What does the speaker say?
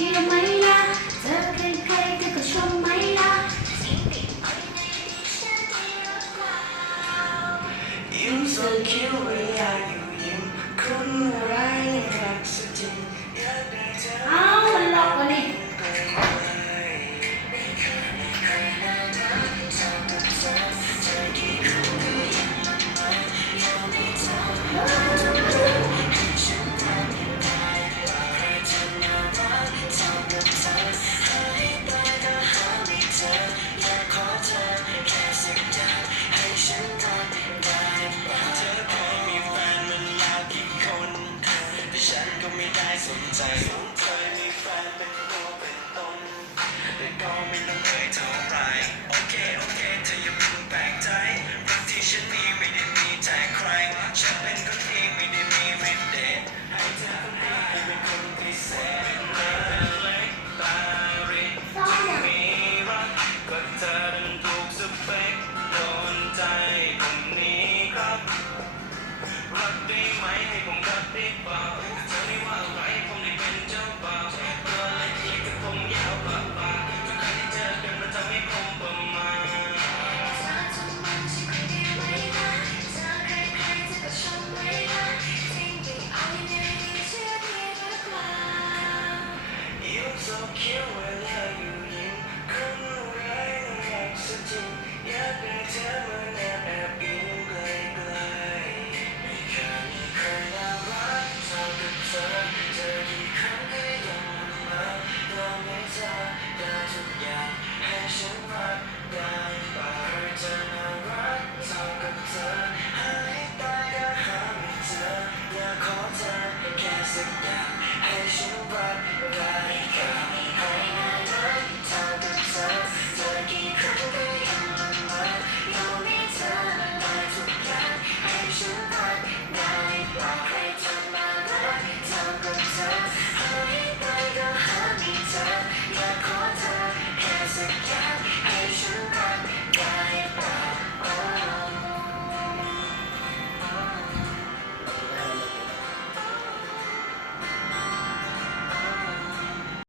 ดีไหมล่ะเจอใครๆก็ชมไหมล่ะทิ้งติดเอายังไงดีฉันดีหรือเปล่า ยิ้ม so cute เวลาอยู่ยิ้มคุณอะไรในรักสุดจริงอยากได้เธอ อ้าวมันหลอกวะนี่ไม่ได้สนใจผมเคยมีแฟนเป็นตัวเป็นตนแต่ก็ไม่ต้องเอ่ยเท่าไรโอเคเธออย่าเพิ่งแปลกใจรักที่ฉันมีไม่ได้มีใจใครฉันเป็นคนที่ไม่ได้มีฤทธิ์เดชให้เธอคนนี้ให้เป็นคนพิเศษเล็กตาริดที่มีรักก็เธอนั้นถูกสเปคโดนใจคนนี้ครับรักได้ไหมให้ผมรักได้เปล่าเธอไม่ว่าอะไรผมได้เป็นเจ้าบ่าวตัวเล็กๆกับผมยาวกว่าป่าทุกครั้งที่เจอกันมันทำให้ผมประมาท You so cute